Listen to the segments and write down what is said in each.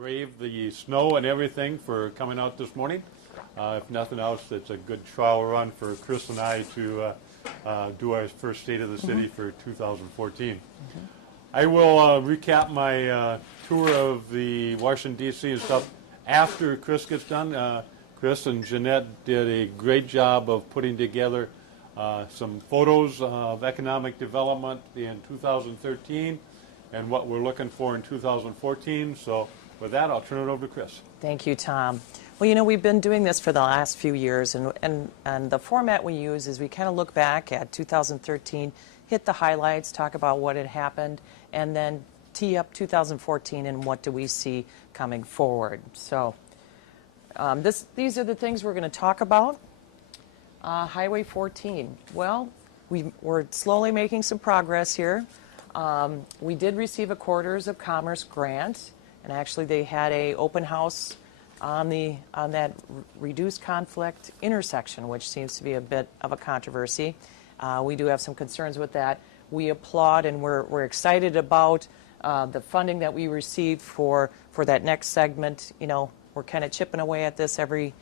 brave the snow and everything for coming out this morning. If nothing else, it's a good trial run for Kris and I to do our first State of the City for 2014. I will recap my tour of the Washington, D.C. and stuff after Kris gets done. Kris and Jeanette did a great job of putting together some photos of economic development in 2013 and what we're looking for in 2014. So with that, I'll turn it over to Kris. Thank you, Tom. Well, you know, we've been doing this for the last few years, and the format we use is we kind of look back at 2013, hit the highlights, talk about what had happened, and then tee up 2014 and what do we see coming forward. So these are the things we're going to talk about. Highway 14. Well, we're slowly making some progress here. We did receive a Corridors of Commerce grant, and actually they had a open house on that reduced conflict intersection, which seems to be a bit of a controversy. We do have some concerns with that. We applaud and we're excited about the funding that we received for that next segment. You know, we're kind of chipping away at this. Every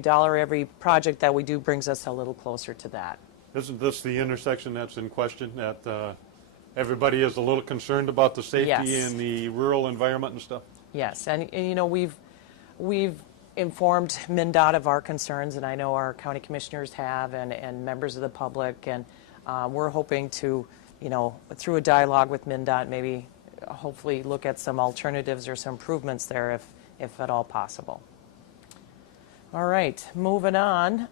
dollar, every project that we do brings us a little closer to that. Isn't this the intersection that's in question, that everybody is a little concerned about the safety and the rural environment and stuff? Yes, and you know, we've informed MnDOT of our concerns, and I know our county commissioners have, and members of the public, and we're hoping to, you know, through a dialogue with MnDOT, maybe hopefully look at some alternatives or some improvements there if at all possible. All right, moving on.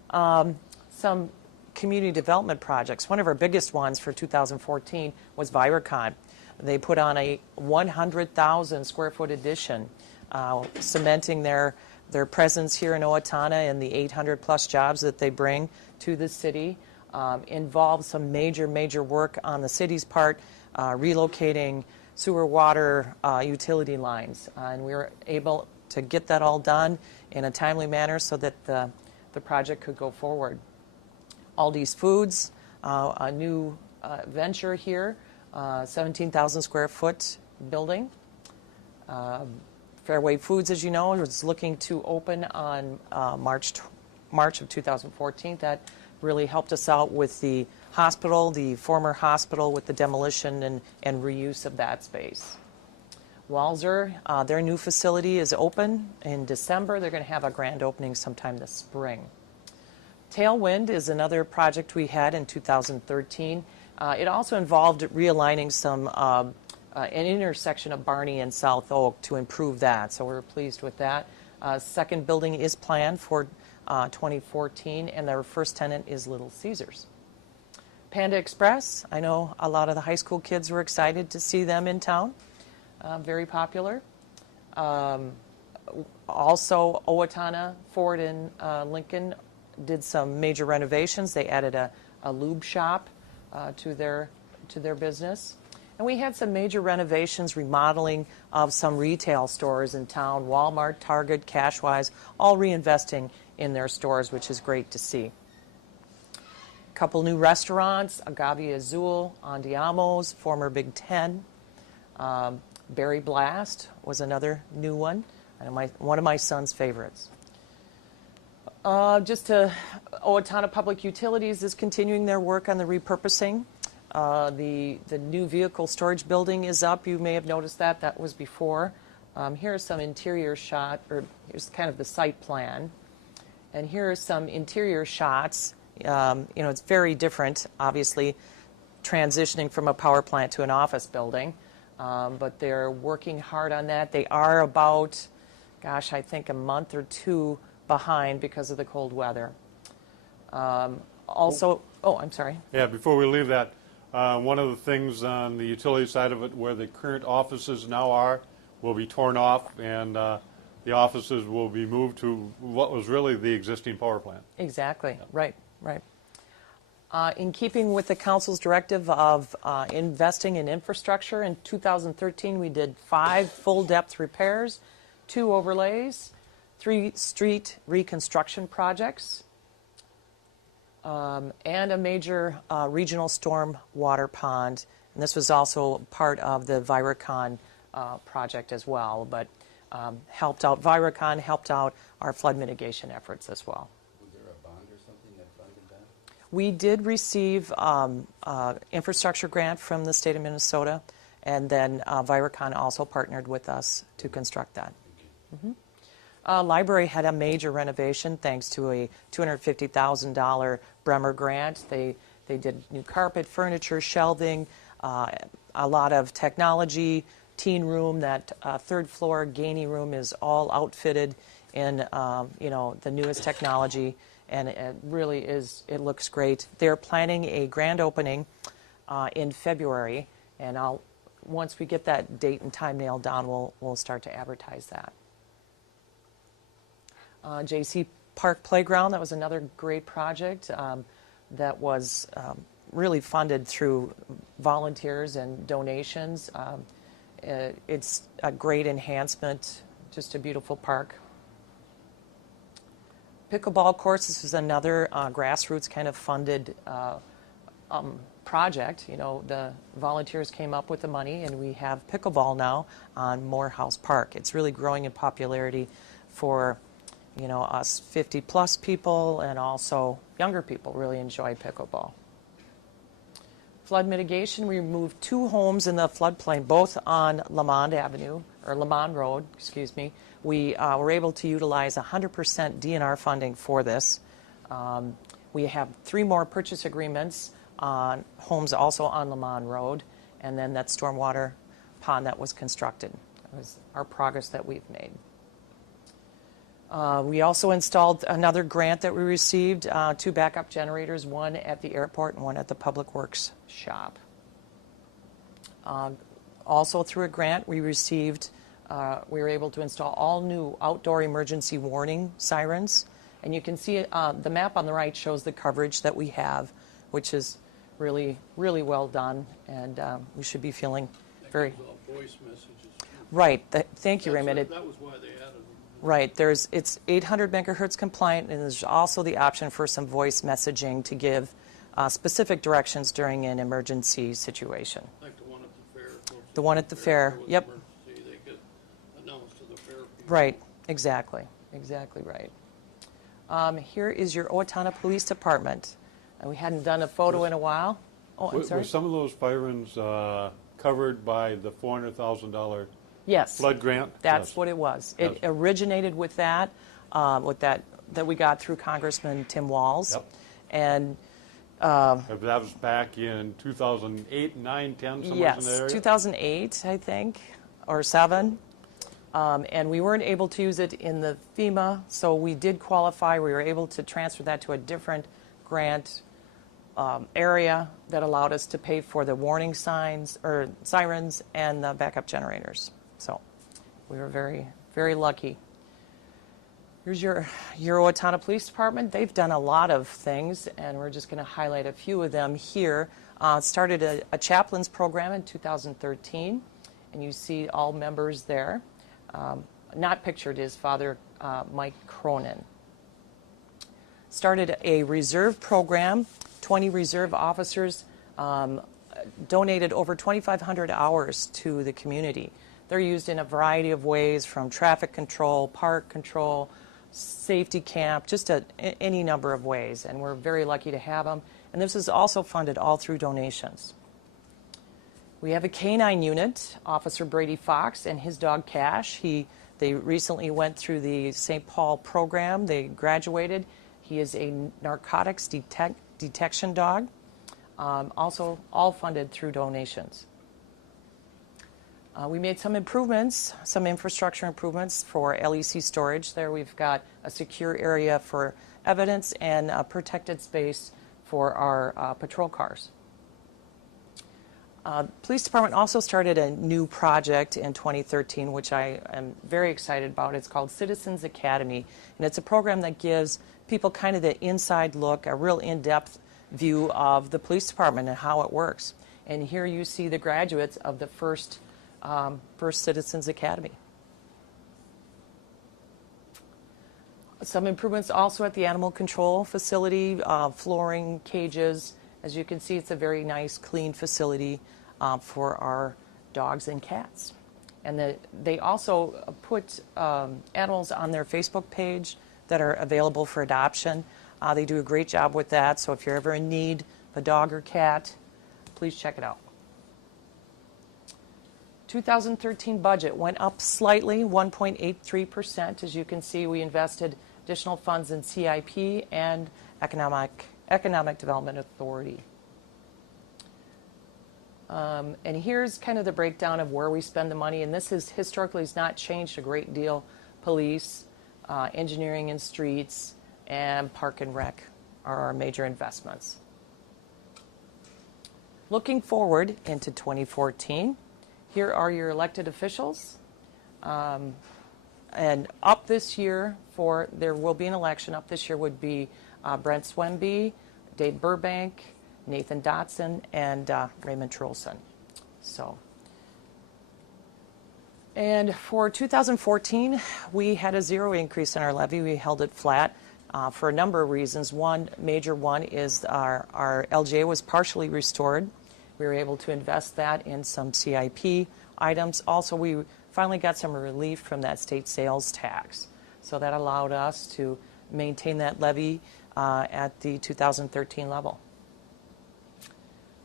Some community development projects. One of our biggest ones for 2014 was Viracon. They put on a 100,000 square foot addition, cementing their presence here in Owatonna and the 800 plus jobs that they bring to the city. Involves some major work on the city's part, relocating sewer, water, utility lines. And we were able to get that all done in a timely manner so that the project could go forward. Aldi's Foods, a new venture here, 17,000 square foot building. Fairway Foods, as you know, is looking to open on March of 2014. That really helped us out with the hospital, the former hospital, with the demolition and reuse of that space. Walser, their new facility is open in December. They're going to have a grand opening sometime this spring. Tailwind is another project we had in 2013. It also involved realigning an intersection of Barney and South Oak to improve that, so we're pleased with that. Second building is planned for 2014, and their first tenant is Little Caesars. Panda Express, I know a lot of the high school kids were excited to see them in town. Very popular. Also, Owatonna, Ford, and Lincoln did some major renovations. They added a lube shop to their business. And we had some major renovations, remodeling of some retail stores in town, Walmart, Target, Cashwise, all reinvesting in their stores, which is great to see. A couple new restaurants, Agave Azul, Andiamo's, former Big Ten. Berry Blast was another new one, and one of my son's favorites. Owatonna Public Utilities is continuing their work on the repurposing. The new vehicle storage building is up. You may have noticed that. That was before. Here are some interior shot, or here's kind of the site plan. And here are some interior shots. You know, it's very different, obviously, transitioning from a power plant to an office building. But they're working hard on that. They are about, gosh, I think a month or two behind because of the cold weather. I'm sorry. Yeah, before we leave that, one of the things on the utility side of it where the current offices now are will be torn off, and the offices will be moved to what was really the existing power plant. Exactly. Yeah. Right. In keeping with the council's directive of investing in infrastructure, in 2013 we did 5 full-depth repairs, 2 overlays, 3 street reconstruction projects, and a major regional storm water pond. And this was also part of the Viracon project as well. But helped out Viracon, helped out our flood mitigation efforts as well. Was there a bond or something that funded that? We did receive infrastructure grant from the state of Minnesota, and then Viracon also partnered with us to construct that. Library had a major renovation thanks to a $250,000 Bremer grant. They did new carpet, furniture, shelving, a lot of technology, teen room. That third floor Gainey room is all outfitted in the newest technology, and it really is. It looks great. They're planning a grand opening in February, and once we get that date and time nailed down, we'll start to advertise that. JC Park Playground, that was another great project that was really funded through volunteers and donations. It's a great enhancement, just a beautiful park. Pickleball course, this is another grassroots kind of funded project. The volunteers came up with the money, and we have pickleball now on Morehouse Park. It's really growing in popularity for us 50-plus people, and also younger people really enjoy pickleball. Flood mitigation, we removed 2 homes in the floodplain, both on Lamont Road, excuse me. We were able to utilize 100% DNR funding for this. We have 3 more purchase agreements on homes also on Lamont Road, and then that stormwater pond that was constructed. That was our progress that we've made. We also installed another grant that we received, 2 backup generators, one at the airport and one at the Public Works shop. Also through a grant we received, we were able to install all new outdoor emergency warning sirens. And you can see the map on the right shows the coverage that we have, which is really, really well done, and we should be feeling very... Voice messages. Right. Thank you, Raymond. That was why they added them. Right. It's 800 megahertz compliant, and there's also the option for some voice messaging to give specific directions during an emergency situation. Like the one at the fair. The one at the fair. Yep. They get announced to the fair people. Right. Exactly. Exactly right. Here is your Owatonna Police Department. And we hadn't done a photo in a while. Oh, I'm sorry. Were some of those sirens covered by the $400,000 Yes. flood grant? That's Yes. what it was. Yes. It originated with that we got through Congressman Tim Walz. Yep. And That was back in 2008, 9, 10, somewhere in the yes, area? 2008, I think, or 7. And we weren't able to use it in the FEMA, so we did qualify. We were able to transfer that to a different grant area that allowed us to pay for the warning signs or sirens and the backup generators. So we were very, very lucky. Here's your Owatonna Police Department. They've done a lot of things, and we're just going to highlight a few of them here. Started a chaplains program in 2013, and you see all members there. Not pictured is Father Mike Cronin. Started a reserve program. 20 reserve officers donated over 2,500 hours to the community. They're used in a variety of ways, from traffic control, park control, safety camp, just any number of ways, and we're very lucky to have them. And this is also funded all through donations. We have a canine unit, Officer Brady Fox and his dog Cash. They recently went through the St. Paul program. They graduated. He is a narcotics detection dog, also all funded through donations. We made some improvements, some infrastructure improvements for LEC storage. There we've got a secure area for evidence and a protected space for our patrol cars. Police Department also started a new project in 2013, which I am very excited about. It's called Citizens Academy, and it's a program that gives people kind of the inside look, a real in-depth view of the police department and how it works. And here you see the graduates of the first Citizens Academy. Some improvements also at the animal control facility, flooring, cages. As you can see, it's a very nice, clean facility for our dogs and cats. And they also put animals on their Facebook page that are available for adoption. They do a great job with that, so if you're ever in need of a dog or cat, please check it out. 2013 budget went up slightly, 1.83%. As you can see, we invested additional funds in CIP and Economic Development Authority. And here's kind of the breakdown of where we spend the money, and this has historically has not changed a great deal. Police, engineering and streets, and park and rec are our major investments. Looking forward into 2014, here are your elected officials. And up this year, there will be an election. Up this year would be Brent Swemby, Dave Burbank, Nathan Dotson, and Raymond Trulson. And for 2014, we had a zero increase in our levy. We held it flat for a number of reasons. One major one is our LGA was partially restored. We were able to invest that in some CIP items. Also, we finally got some relief from that state sales tax. So that allowed us to maintain that levy at the 2013 level.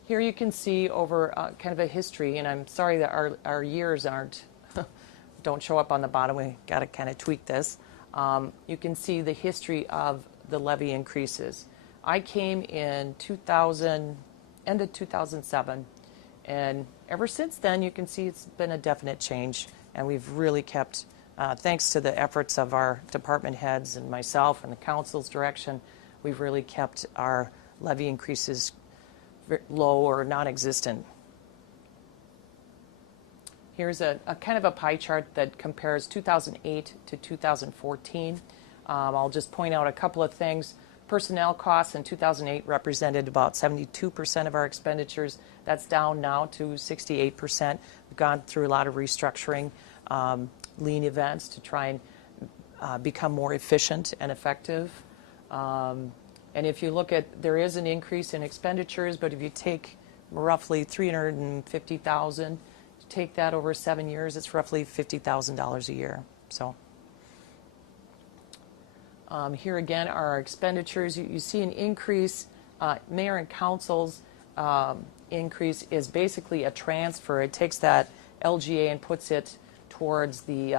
Here you can see over kind of a history, and I'm sorry that our years don't show up on the bottom. We got to kind of tweak this. You can see the history of the levy increases. I came in end of 2007, and ever since then you can see it's been a definite change, and we've really kept, thanks to the efforts of our department heads and myself and the council's direction, we've really kept our levy increases low or non-existent. Here's a kind of a pie chart that compares 2008 to 2014. I'll just point out a couple of things. Personnel costs in 2008 represented about 72% of our expenditures. That's down now to 68%. We've gone through a lot of restructuring, lean events to try and become more efficient and effective. And if you look at, there is an increase in expenditures, but if you take roughly $350,000, take that over 7 years, it's roughly $50,000 a year. So here again are our expenditures. You see an increase. Mayor and council's increase is basically a transfer. It takes that LGA and puts it towards the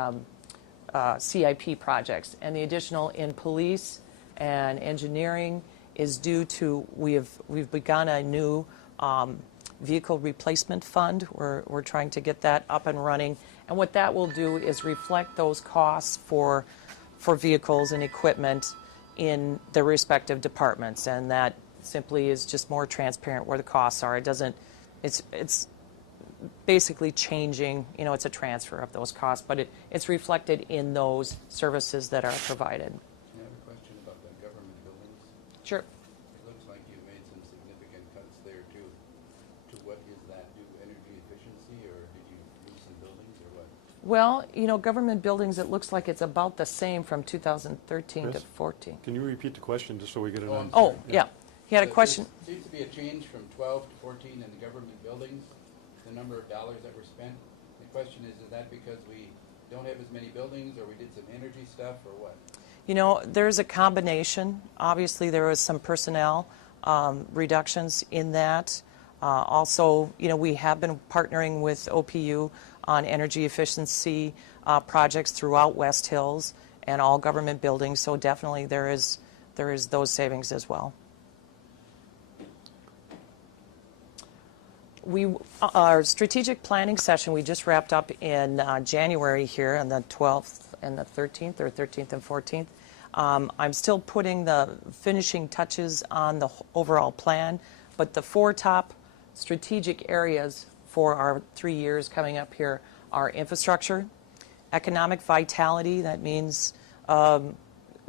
CIP projects. And the additional in police and engineering is due to we've begun a new vehicle replacement fund. We're trying to get that up and running, and what that will do is reflect those costs for vehicles and equipment in the respective departments, and that simply is just more transparent where the costs are. It's basically changing, it's a transfer of those costs, but it's reflected in those services that are provided. I have a question about the government buildings. Sure. It looks like you've made some significant cuts there too. To what is that? Due energy efficiency, or did you lose some buildings, or what? Well, government buildings, it looks like it's about the same from 2013 to Kris? 14. Can you repeat the question just so we get it on? Oh, yeah. He had a question. There seems to be a change from 12 to 14 in the government buildings, the number of dollars that were spent. The question is that because we don't have as many buildings, or we did some energy stuff, or what? There's a combination. Obviously, there was some personnel reductions in that. Also, we have been partnering with OPU on energy efficiency projects throughout West Hills and all government buildings. So definitely there is those savings as well. Our strategic planning session we just wrapped up in January here on the 12th and the 13th, or 13th and 14th. I'm still putting the finishing touches on the overall plan, but the 4 top strategic areas for our 3 years coming up here are infrastructure, economic vitality, that means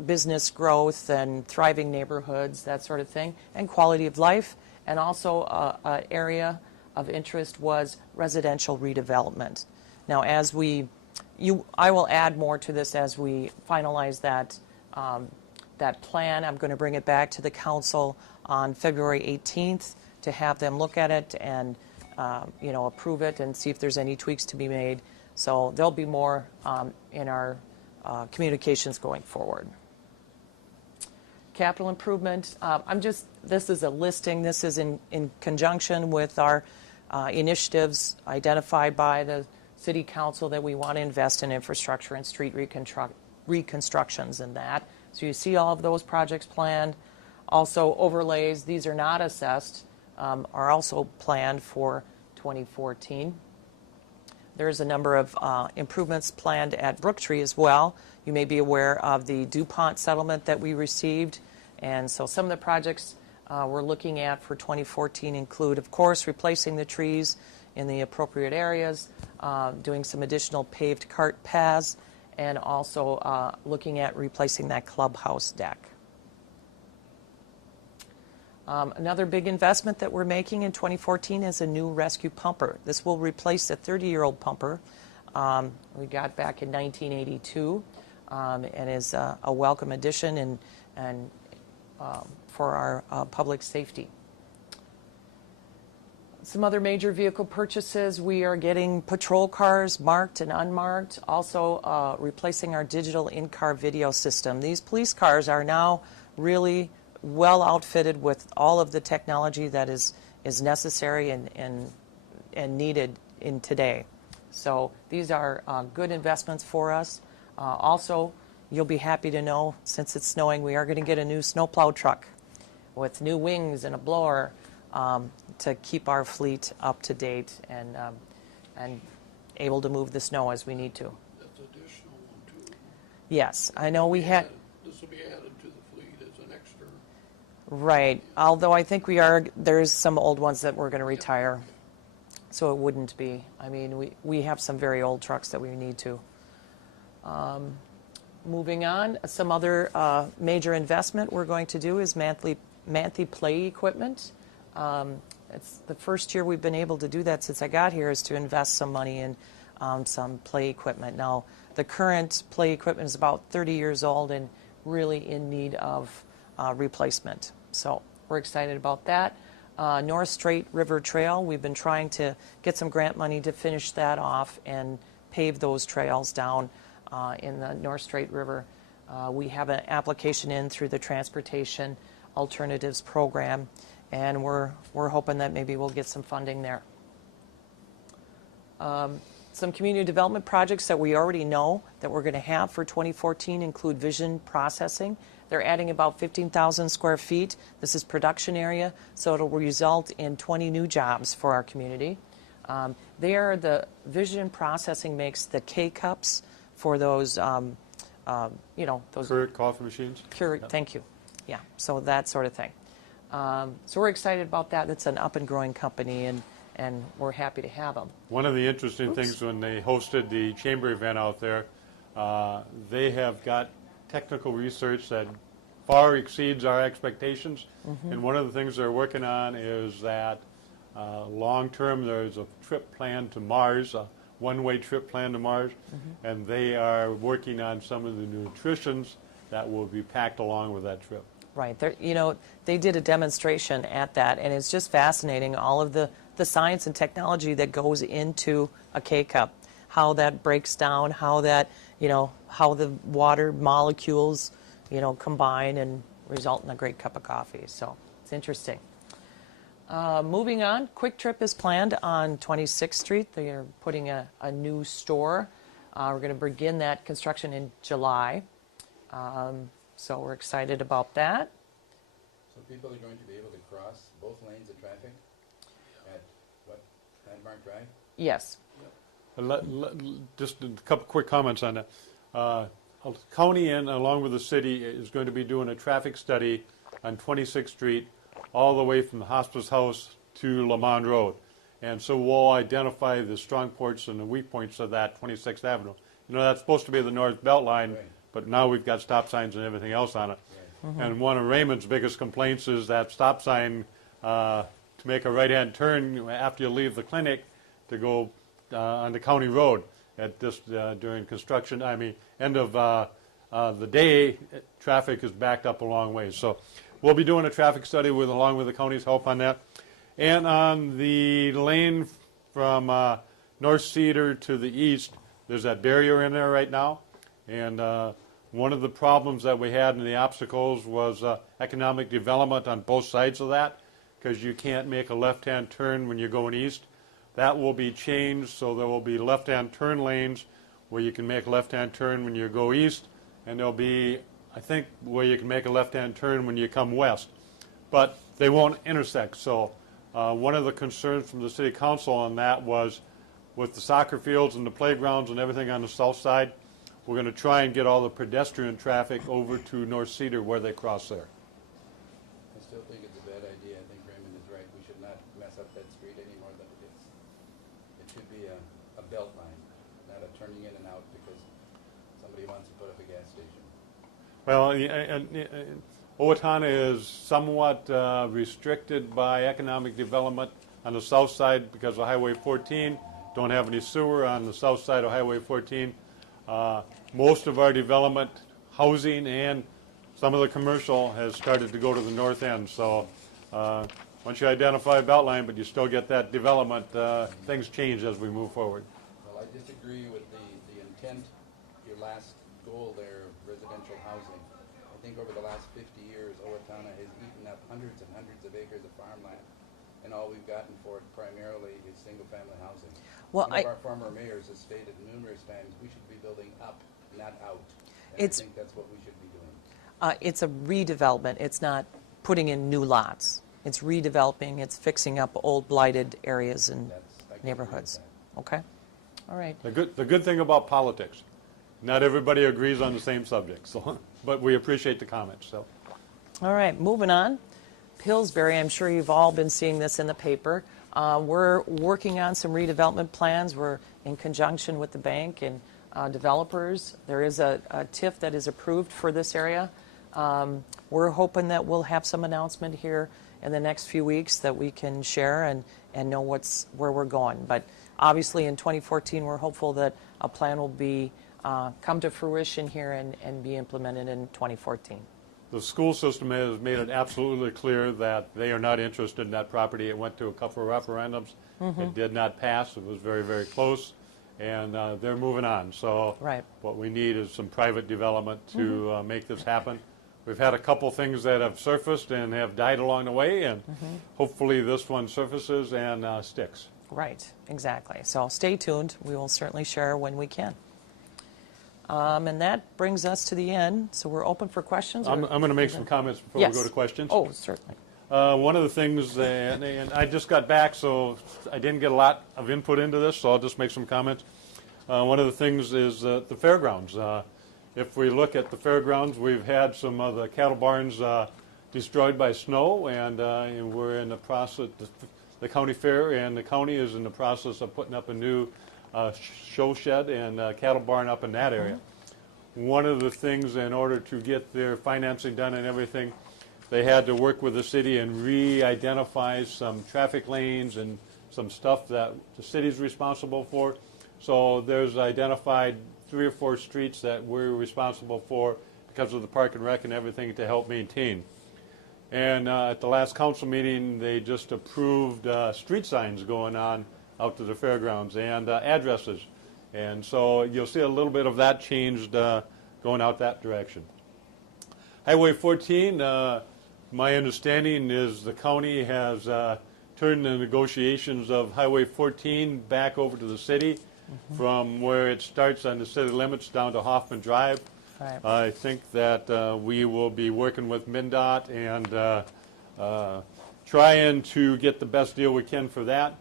business growth and thriving neighborhoods, that sort of thing, and quality of life, and also an area of interest was residential redevelopment. Now, I will add more to this as we finalize that plan. I'm going to bring it back to the council on February 18th to have them look at it and approve it and see if there's any tweaks to be made. So there'll be more in our communications going forward. Capital improvement, this is a listing. This is in conjunction with our initiatives identified by the City Council that we want to invest in infrastructure and street reconstructions and that. So you see all of those projects planned. Also overlays, these are not assessed, are also planned for 2014. There's a number of improvements planned at Brooktree as well. You may be aware of the DuPont settlement that we received. And so some of the projects we're looking at for 2014 include, of course, replacing the trees in the appropriate areas, doing some additional paved cart paths, and also looking at replacing that clubhouse deck. Another big investment that we're making in 2014 is a new rescue pumper. This will replace a 30-year-old pumper we got back in 1982 and is a welcome addition and for our public safety. Some other major vehicle purchases, we are getting patrol cars marked and unmarked, also replacing our digital in-car video system. These police cars are now really well outfitted with all of the technology that is necessary and needed in today. So these are good investments for us. Also, you'll be happy to know, since it's snowing, we are going to get a new snowplow truck with new wings and a blower to keep our fleet up to date and able to move the snow as we need to. That's additional one too. Yes, I know we had. This will be added to the fleet as an extra. Right, although I think there's some old ones that we're going to retire, so it wouldn't be. I mean, we have some very old trucks that we need to. Moving on, some other major investment we're going to do is Manthe play equipment. It's the first year we've been able to do that since I got here, is to invest some money in some play equipment. Now, the current play equipment is about 30 years old and really in need of replacement. So we're excited about that. North Straight River Trail, we've been trying to get some grant money to finish that off and pave those trails down in the North Straight River. We have an application in through the Transportation Alternatives Program, and we're hoping that maybe we'll get some funding there. Some community development projects that we already know that we're going to have for 2014 include vision processing. They're adding about 15,000 square feet. This is production area, so it'll result in 20 new jobs for our community. The vision processing makes the K-cups for those, those Keurig coffee machines? Keurig, thank you. Yeah, so that sort of thing. So we're excited about that. It's an up and growing company, and we're happy to have them. One of the interesting things when they hosted the chamber event out there, they have got technical research that far exceeds our expectations. And one of the things they're working on is that long term there's a trip planned to Mars, a one-way trip planned to Mars, and they are working on some of the nutritions that will be packed along with that trip. Right. They did a demonstration at that, and it's just fascinating, all of the science and technology that goes into a K-cup, how that breaks down, how that, how the water molecules, combine and result in a great cup of coffee. So it's interesting. Moving on, Quick Trip is planned on 26th Street. They are putting a new store. We're going to begin that construction in July. So we're excited about that. So people are going to be able to cross both lanes of traffic at, Landmark Drive? Yes. Just a couple quick comments on that. The county and along with the city is going to be doing a traffic study on 26th Street all the way from the Hospice House to Lamond Road. And so we'll identify the strong points and the weak points of that 26th Avenue. That's supposed to be the North Belt Line, Right. but now we've got stop signs and everything else on it. Right. And one of Raymond's biggest complaints is that stop sign to make a right-hand turn after you leave the clinic to go on the county road at this during construction. End of the day, traffic is backed up a long way. So we'll be doing a traffic study along with the county's help on that. And on the lane from North Cedar to the east, there's that barrier in there right now. And one of the problems that we had and the obstacles was economic development on both sides of that, because you can't make a left-hand turn when you're going east. That will be changed, so there will be left-hand turn lanes where you can make a left-hand turn when you go east, and there'll be, I think, where you can make a left-hand turn when you come west. But they won't intersect. So one of the concerns from the city council on that was with the soccer fields and the playgrounds and everything on the south side, we're going to try and get all the pedestrian traffic over to North Cedar where they cross there. I still think it's a bad idea. I think Raymond is right. We should not mess up that street any more than it is. It should be a belt line, not a turning in and out because somebody wants to put up a gas station. Well, and Owatonna is somewhat restricted by economic development on the south side because of Highway 14. Don't have any sewer on the south side of Highway 14. Most of our development, housing and some of the commercial has started to go to the north end. So once you identify a belt line, but you still get that development, things change as we move forward. Well, I disagree with the intent, your last goal there, residential housing. I think over the last 50 years, Owatonna has eaten up hundreds and hundreds of acres of farmland, and all we've gotten for it primarily is single-family housing. Well, One of our former mayors has stated numerous times we should be building up, not out. And I think that's what we should be doing. It's a redevelopment. It's not putting in new lots. It's redeveloping. It's fixing up old blighted areas and I can agree with neighborhoods. that. Okay? All right. The good thing about politics, not everybody agrees on the same subject, so, but we appreciate the comments. So. All right, moving on. Pillsbury, I'm sure you've all been seeing this in the paper. We're working on some redevelopment plans. We're in conjunction with the bank and developers. There is a TIF that is approved for this area. We're hoping that we'll have some announcement here in the next few weeks that we can share and know where we're going. But obviously in 2014, we're hopeful that a plan will be come to fruition here and be implemented in 2014. The school system has made it absolutely clear that they are not interested in that property. It went to a couple of referendums. It did not pass. It was very, very close. And they're moving on. So Right. what we need is some private development to make this happen. We've had a couple things that have surfaced and have died along the way, and hopefully this one surfaces and sticks. Right, exactly. So stay tuned. We will certainly share when we can. And that brings us to the end. So we're open for questions. I'm going to make some comments before Yes. we go to questions. Oh, certainly. One of the things, and I just got back, so I didn't get a lot of input into this, so I'll just make some comments. One of the things is the fairgrounds. If we look at the fairgrounds, we've had some of the cattle barns destroyed by snow, and we're in the process, the county fair and the county is in the process of putting up a new show shed and cattle barn up in that area. One of the things, in order to get their financing done and everything, they had to work with the city and re-identify some traffic lanes and some stuff that the city's responsible for. So there's identified 3 or 4 streets that we're responsible for because of the park and rec and everything to help maintain. And at the last council meeting, they just approved street signs going on out to the fairgrounds and addresses. And so you'll see a little bit of that changed going out that direction. Highway 14, my understanding is the county has turned the negotiations of Highway 14 back over to the city from where it starts on the city limits down to Hoffman Drive. Right. I think that we will be working with MnDOT and trying to get the best deal we can for that.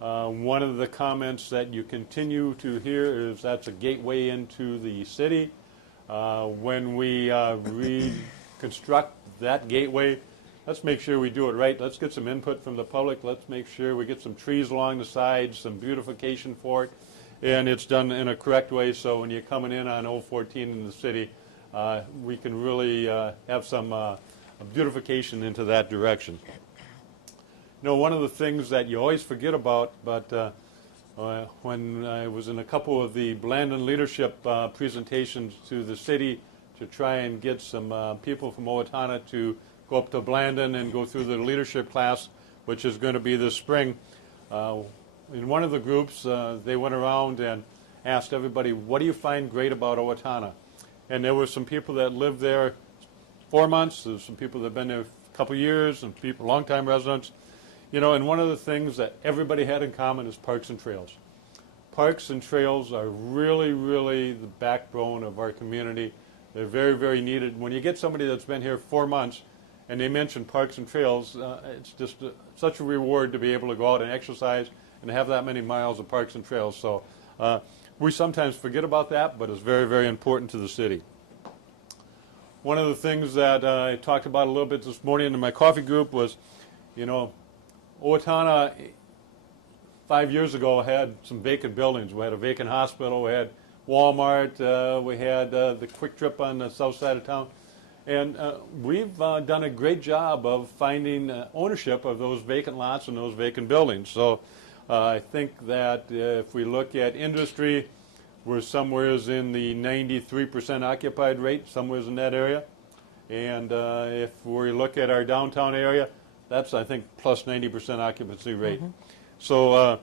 One of the comments that you continue to hear is that's a gateway into the city. When we reconstruct that gateway, let's make sure we do it right. Let's get some input from the public. Let's make sure we get some trees along the sides, some beautification for it, and it's done in a correct way so when you're coming in on 014 in the city, we can really have some beautification into that direction. You know, one of the things that you always forget about, but when I was in a couple of the Blandon leadership presentations to the city to try and get some people from Owatonna to go up to Blandon and go through the leadership class, which is going to be this spring, in one of the groups, they went around and asked everybody, what do you find great about Owatonna? And there were some people that lived there 4 months, there's some people that have been there a couple years, and people, longtime residents. You know, and one of the things that everybody had in common is parks and trails. Parks and trails are really, really the backbone of our community. They're very, very needed. When you get somebody that's been here 4 months and they mention parks and trails, it's just such a reward to be able to go out and exercise and have that many miles of parks and trails. So we sometimes forget about that, but it's very, very important to the city. One of the things that I talked about a little bit this morning in my coffee group was, you know, Owatonna 5 years ago had some vacant buildings. We had a vacant hospital, we had Walmart, we had the Quick Trip on the south side of town. And we've done a great job of finding ownership of those vacant lots and those vacant buildings. So I think that if we look at industry, we're somewhere in the 93% occupied rate, somewhere in that area. And if we look at our downtown area, that's, I think, plus 90% occupancy rate. Mm-hmm. So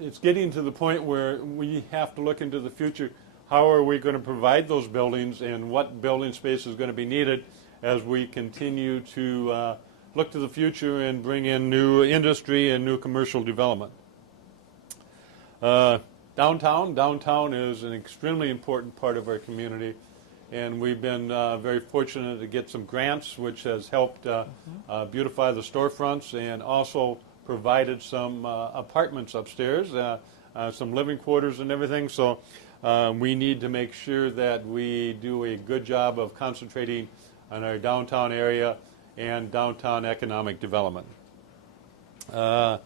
it's getting to the point where we have to look into the future. How are we going to provide those buildings, and what building space is going to be needed as we continue to look to the future and bring in new industry and new commercial development. Downtown is an extremely important part of our community, and we've been very fortunate to get some grants, which has helped beautify the storefronts and also provided some apartments upstairs, some living quarters and everything. So we need to make sure that we do a good job of concentrating on our downtown area and downtown economic development. I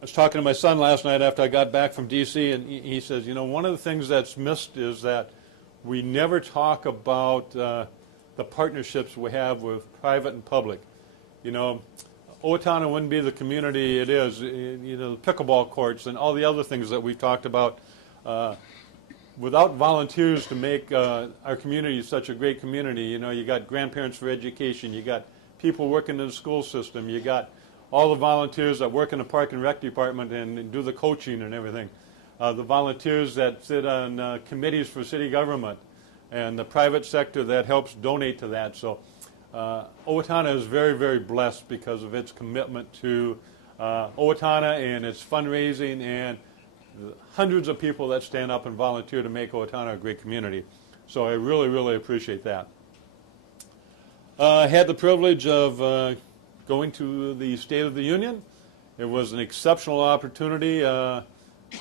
was talking to my son last night after I got back from D.C., and he says, you know, one of the things that's missed is that we never talk about the partnerships we have with private and public. You know, Owatonna wouldn't be the community it is, you know, the pickleball courts and all the other things that we've talked about. Without volunteers to make our community such a great community, you know, you got grandparents for education, you got people working in the school system, you got all the volunteers that work in the park and rec department and do the coaching and everything, the volunteers that sit on committees for city government, and the private sector that helps donate to that. So Owatonna is very, very blessed because of its commitment to Owatonna and its fundraising and hundreds of people that stand up and volunteer to make Owatonna a great community. So I really, really appreciate that. I had the privilege of going to the State of the Union. It was an exceptional opportunity.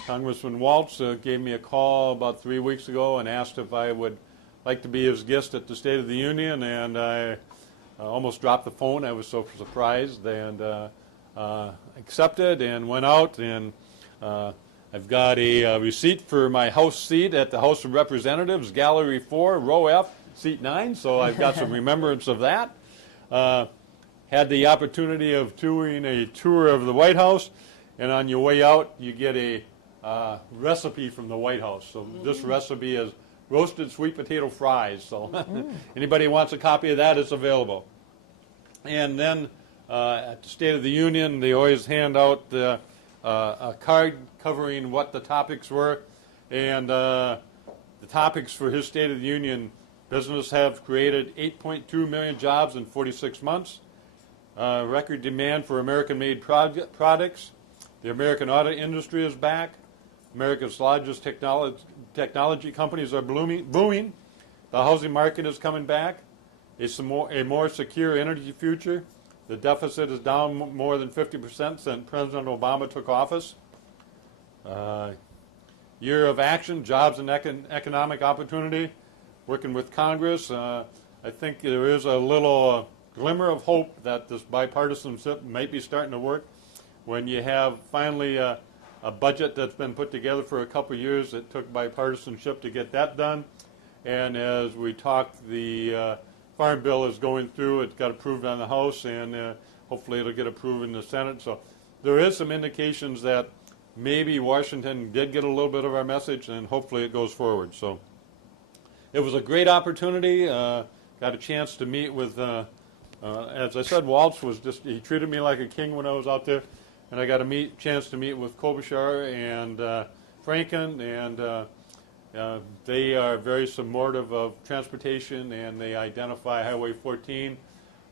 Congressman Waltz gave me a call about 3 weeks ago and asked if I would like to be his guest at the State of the Union, and I almost dropped the phone. I was so surprised, and accepted and went out, and I've got a receipt for my House seat at the House of Representatives, Gallery 4, Row F, Seat 9, so I've got some remembrance of that. Had the opportunity of doing a tour of the White House, and on your way out, you get a recipe from the White House. So this recipe is roasted sweet potato fries. So anybody wants a copy of that, it's available. And then at the State of the Union, they always hand out a card covering what the topics were. And the topics for his State of the Union: business have created 8.2 million jobs in 46 months. Record demand for American-made products. The American auto industry is back. America's largest technology companies are booming. The housing market is coming back. It's a more secure energy future. The deficit is down more than 50% since President Obama took office. Year of action, jobs and economic opportunity. Working with Congress, I think there is a little glimmer of hope that this bipartisanship might be starting to work. When you have finally a budget that's been put together for a couple of years, it took bipartisanship to get that done. And as we talked, the Farm Bill is going through. It got approved on the House, and hopefully it'll get approved in the Senate. So there is some indications that maybe Washington did get a little bit of our message, and hopefully it goes forward. So it was a great opportunity. Got a chance to meet with, as I said, Waltz was he treated me like a king when I was out there. and I got a chance to meet with Klobuchar and Franken, and they are very supportive of transportation, and they identify Highway 14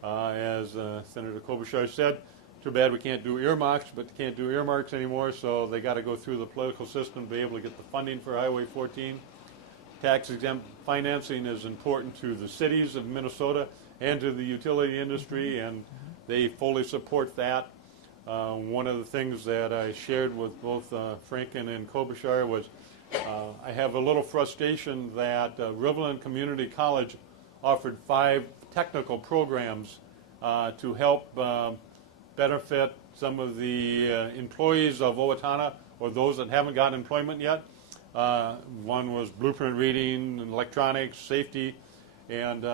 as Senator Klobuchar said. Too bad we can't do earmarks, but they can't do earmarks anymore, so they got to go through the political system to be able to get the funding for Highway 14. Tax-exempt financing is important to the cities of Minnesota and to the utility industry, and they fully support that. One of the things that I shared with both Franken and Klobuchar was I have a little frustration that Riverland Community College offered 5 technical programs to help benefit some of the employees of Owatonna or those that haven't gotten employment yet. One was blueprint reading, electronics, safety, and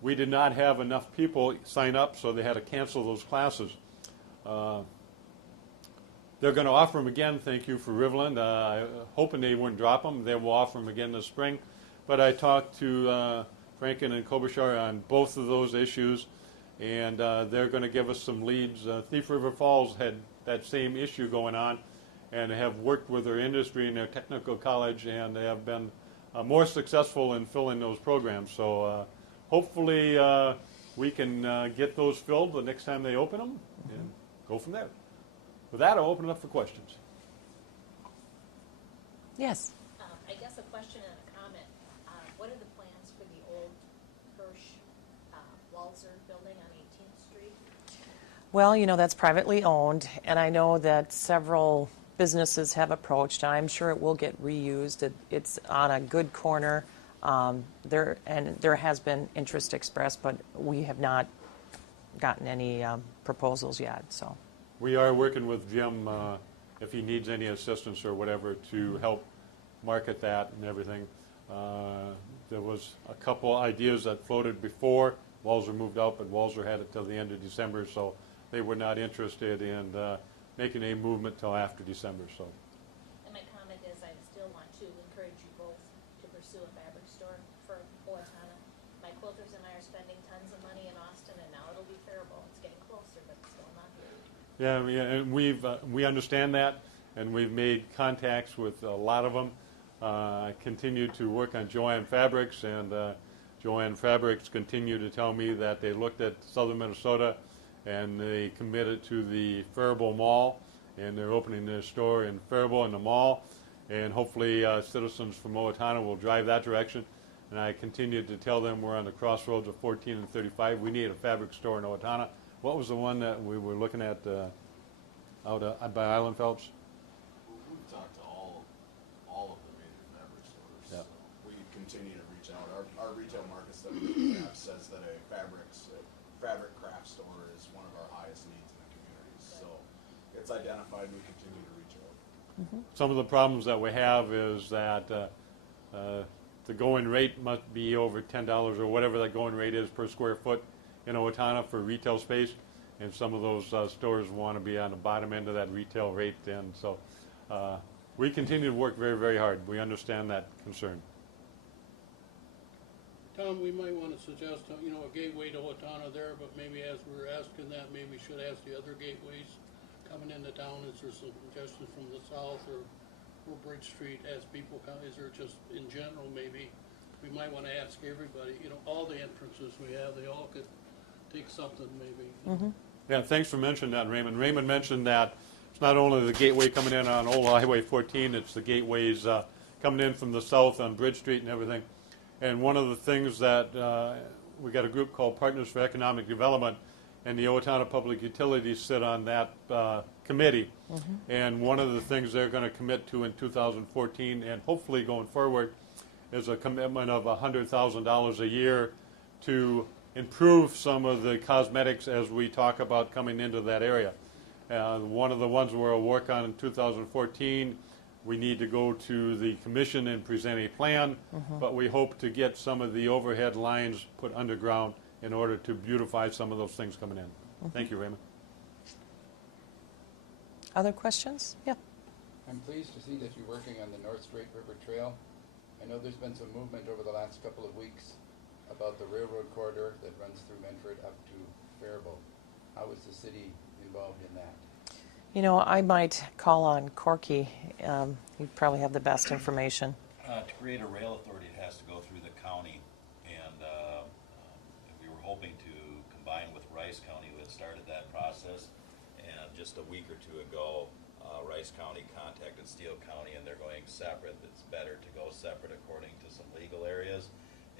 we did not have enough people sign up, so they had to cancel those classes. They're going to offer them again, thank you for Riverland. Hoping they wouldn't drop them. They will offer them again this spring. But I talked to Franken and Klobuchar on both of those issues, and they're going to give us some leads. Thief River Falls had that same issue going on and have worked with their industry and their technical college, and they have been more successful in filling those programs. So hopefully we can get those filled the next time they open them and go from there. With that, I'll open it up for questions. Yes. I guess a question and a comment. What are the plans for the old Hirsch Walzer building on 18th Street? Well, you know, that's privately owned, and I know that several businesses have approached. I'm sure it will get reused. It's on a good corner. There has been interest expressed, but we have not gotten any proposals yet. So We are working with Jim if he needs any assistance or whatever to help market that and everything. There was a couple ideas that floated before Walzer moved out, but Walzer had it till the end of December, so they were not interested in making a movement till after December. So. And my comment is I still want to encourage you both to pursue a fabric store for Owatonna. My quilters and I are spending tons of money in Austin, and now it'll be Faribault. It's getting closer, but it's still not here. Yeah, and we understand that, and we've made contacts with a lot of them. I continue to work on Jo-Ann Fabrics, and Jo-Ann Fabrics continue to tell me that they looked at southern Minnesota and they committed to the Faribault Mall, and they're opening their store in Faribault in the mall, and hopefully citizens from Owatonna will drive that direction. And I continue to tell them we're on the crossroads of 14 and 35. We need a fabric store in Owatonna. What was the one that we were looking at out by Island Phelps? We've talked to all of the major fabric stores. Yeah. So we continue to reach out. Our retail market study app says that a fabric craft store is one of our highest needs in the community. So it's identified. We continue to reach out. Some of the problems that we have is that the going rate must be over $10 or whatever that going rate is per square foot in Owatonna for retail space, and some of those stores want to be on the bottom end of that retail rate, and so we continue to work very, very hard. We understand that concern. Tom, we might want to suggest, a gateway to Owatonna there, but maybe as we're asking that, maybe we should ask the other gateways coming into town. Is there some suggestions from the south or Bridge Street as people come? Is there just in general maybe we might want to ask everybody, all the entrances we have, they all could take something maybe. Yeah, thanks for mentioning that, Raymond. Raymond mentioned that it's not only the gateway coming in on Old Highway 14, it's the gateways coming in from the south on Bridge Street and everything. And one of the things that we got a group called Partners for Economic Development, and the Owatonna Public Utilities sit on that committee. And one of the things they're going to commit to in 2014 and hopefully going forward is a commitment of $100,000 a year to improve some of the cosmetics as we talk about coming into that area. One of the ones we'll work on in 2014, we need to go to the commission and present a plan, but we hope to get some of the overhead lines put underground in order to beautify some of those things coming in. Thank you, Raymond. Other questions? Yeah. I'm pleased to see that you're working on the North Straight River Trail. I know there's been some movement over the last couple of weeks about the railroad corridor that runs through Medford up to Faribault. How is the city involved in that? You know, I might call on Corky. You probably have the best information. To create a rail authority, it has to go through the county, and we were hoping to combine with Rice County, who had started that process, and just a week or two ago, Rice County contacted Steele County, and they're going separate. It's better to go separate according to some legal areas,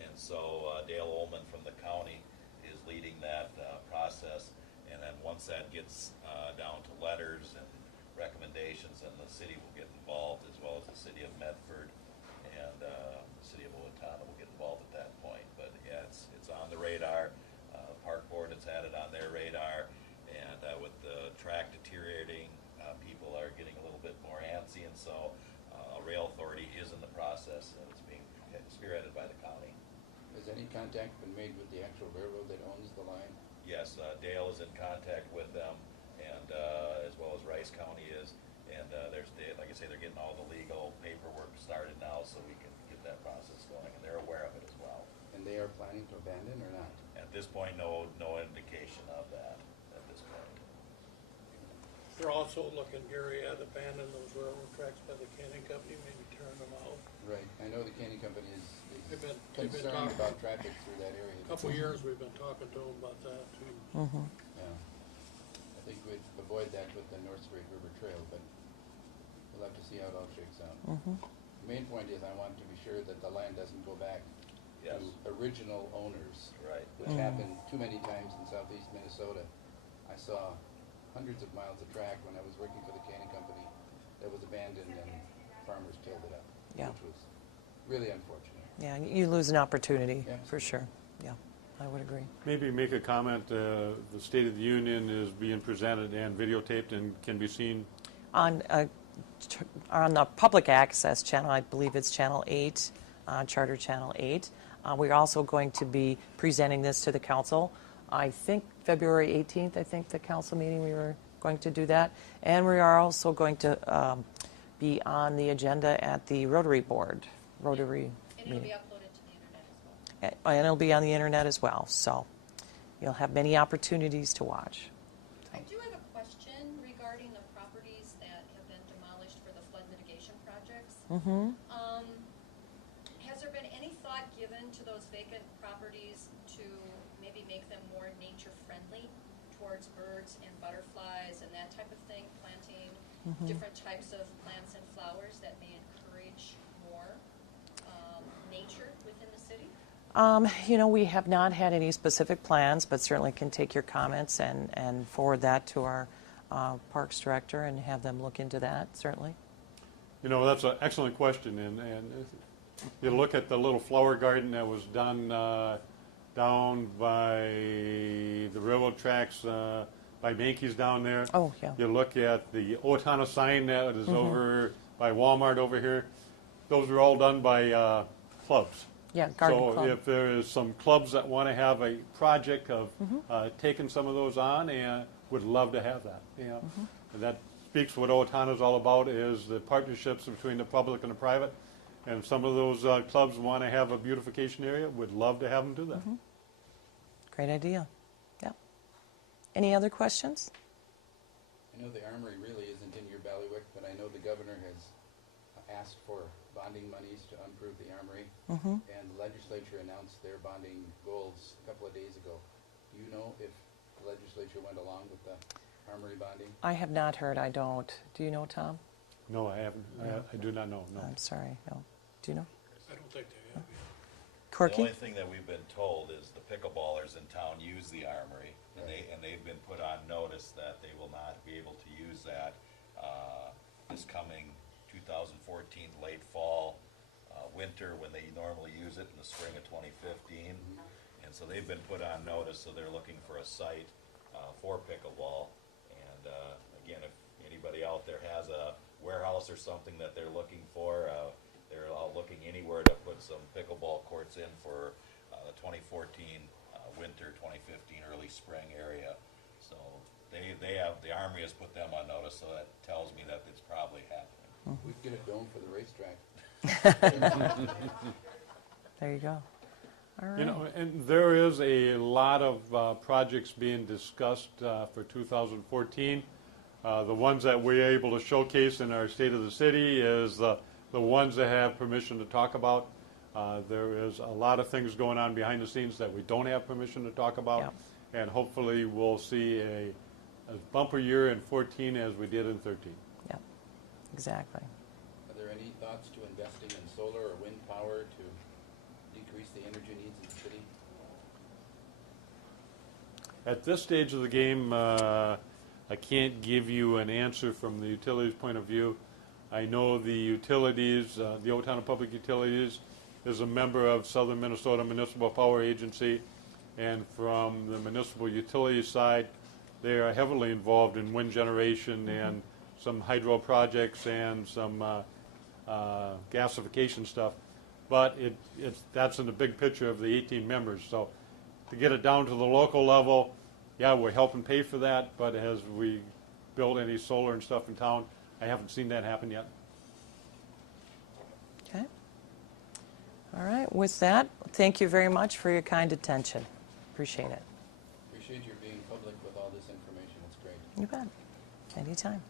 and so Dale Ullman from the county is leading that process, and then once that gets down to letters and recommendations, and the city will get involved, as well as the city of Medford and the city of Owatonna will get involved at that point. But yeah, it's on the radar. Park Board has had it on their radar, and with the track deteriorating, people are getting a little bit more antsy, and so a rail authority is in the process, and it's being spearheaded by the county. Has any contact been made with the actual railroad that owns the line? Yes, Dale is in contact with them, and as well as Rice County is, and like I say, they're getting all the legal paperwork started now, so we can get that process going, and they're aware of it as well. And they are planning to abandon or not? At this point, no indication of that at this point. They're also looking, Gary, at abandoning those railroad tracks by the Canning Company, maybe tearing them out. Right, I know the Canning Company is They've been concerned talking- about traffic through that area. A couple of years, we've been talking to them about that, too. Yeah. I think we'd avoid that with the North Strait River Trail, but we'll have to see how it all shakes out. The main point is I want to be sure that the land doesn't go back Yes. to original owners, Right. which happened too many times in southeast Minnesota. I saw hundreds of miles of track when I was working for the Canning Company that was abandoned and farmers tilled it up, Yeah. which was really unfortunate. Yeah, you lose an opportunity, Yeah. for sure. Yeah, I would agree. Maybe make a comment, the State of the Union is being presented and videotaped and can be seen. On the public access channel, I believe it's Channel 8, Charter Channel 8. We're also going to be presenting this to the council. I think February 18th, I think the council meeting, we were going to do that. And we are also going to be on the agenda at the Rotary Board, Rotary And it'll be meeting. uploaded to the internet as well. And it'll be on the internet as well, so you'll have many opportunities to watch. I do have a question regarding the properties that have been demolished for the flood mitigation projects. Has there been any thought given to those vacant properties to maybe make them more nature-friendly towards birds and butterflies and that type of thing, planting different types of plants and flowers that may encourage more nature within the city? You know, we have not had any specific plans, but certainly can take your comments and forward that to our Parks Director and have them look into that, certainly. You know, that's an excellent question, and you look at the little flower garden that was done down by the railroad tracks, by Mankey's down there. Oh, yeah. You look at the Owatonna sign that is over by Walmart over here. Those are all done by clubs. Yeah, garden So club. if there is some clubs that want to have a project of taking some of those on, and would love to have that. Yeah, and that speaks what Owatonna is all about, is the partnerships between the public and the private. And if some of those clubs want to have a beautification area, would love to have them do that. Great idea. Yeah. Any other questions? I know the armory really isn't in your bailiwick, but I know the governor has asked for bonding monies to improve the armory. And the legislature announced their bonding goals a couple of days ago. Do you know if the legislature went along with the armory bonding? I have not heard. I don't. Do you know, Tom? No, I haven't. I do not know. No. I'm sorry. No. Do you know? I don't think they have yet. The Corky? only thing that we've been told is the pickleballers in town use the armory, and they've been put on notice that they will not be able to use that this coming 2014 late fall, winter, when they normally use it in the spring of 2015. And so they've been put on notice, so they're looking for a site for pickleball. And again, if anybody out there has a warehouse or something that they're looking for, they're all looking anywhere to put some pickleball courts in for the 2014 winter, 2015 early spring area. So they have, the Army has put them on notice, so that tells me that it's probably happening. We'd get a dome for the racetrack. There you go. All right. You know, and there is a lot of projects being discussed for 2014. The ones that we're able to showcase in our State of the City is the ones that have permission to talk about. There is a lot of things going on behind the scenes that we don't have permission to talk about. Yep. And hopefully we'll see a bumper year in 14 as we did in 13. Yep, exactly. Are there any thoughts to investing in solar or wind power to decrease the energy needs of the city? At this stage of the game, I can't give you an answer from the utilities point of view. I know the utilities, the Owatonna Public Utilities is a member of Southern Minnesota Municipal Power Agency, and from the municipal utilities side, they are heavily involved in wind generation and some hydro projects and some gasification stuff. But that's in the big picture of the 18 members. So to get it down to the local level, yeah, we're helping pay for that, but as we build any solar and stuff in town, I haven't seen that happen yet. Okay. All right, with that, thank you very much for your kind attention. Appreciate it. Appreciate your being public with all this information. It's great. You bet. Anytime.